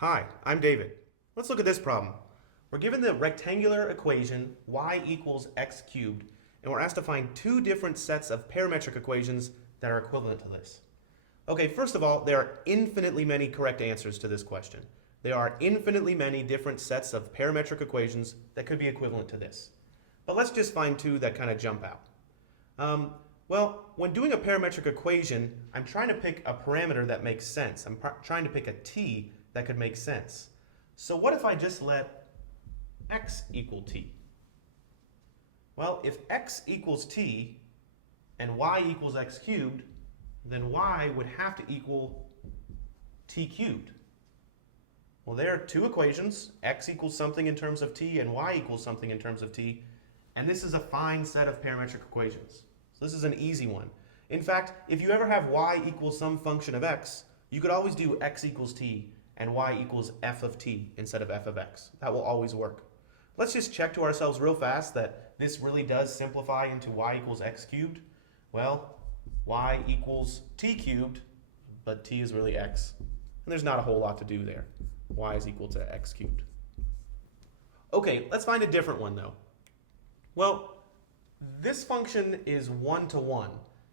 Hi, I'm David. Let's look at this problem. We're given the rectangular equation y equals x cubed, and we're asked to find two different sets of parametric equations that are equivalent to this. Okay, first of all, there are infinitely many correct answers to this question. There are infinitely many different sets of parametric equations that could be equivalent to this. But let's just find two that kind of jump out. Well, when doing a parametric equation, I'm trying to pick a parameter that makes sense. I'm trying to pick a t that could make sense. So what if I just let x equal t? Well, if x equals t and y equals x cubed, then y would have to equal t cubed. Well, there are two equations, x equals something in terms of t and y equals something in terms of t, and this is a fine set of parametric equations. So this is an easy one. In fact, if you ever have y equals some function of x, you could always do x equals t and y equals f of t instead of f of x. That will always work. Let's just check to ourselves real fast that this really does simplify into y equals x cubed. Well, y equals t cubed, but t is really x. And there's not a whole lot to do there. Y is equal to x cubed. Okay, let's find a different one though. Well, this function is 1 to 1.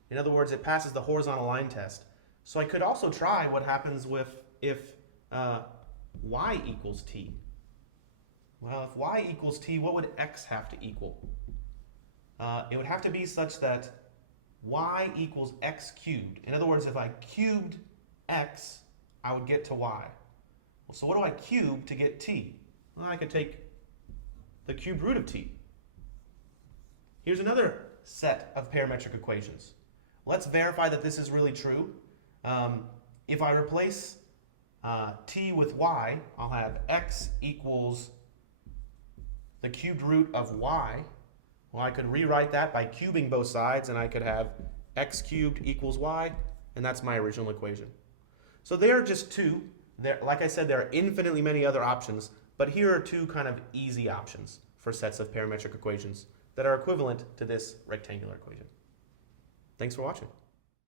In other words, it passes the horizontal line test. So I could also try what happens if y equals t. Well, if y equals t, what would x have to equal? It would have to be such that y equals x cubed. In other words, if I cubed x, I would get to y. Well, so what do I cube to get t? Well, I could take the cube root of t. Here's another set of parametric equations. Let's verify that this is really true. If I replace t with y, I'll have x equals the cubed root of y. Well, I could rewrite that by cubing both sides, and I could have x cubed equals y, and that's my original equation. So there are just two. Like I said, there are infinitely many other options, but here are two kind of easy options for sets of parametric equations that are equivalent to this rectangular equation. Thanks for watching.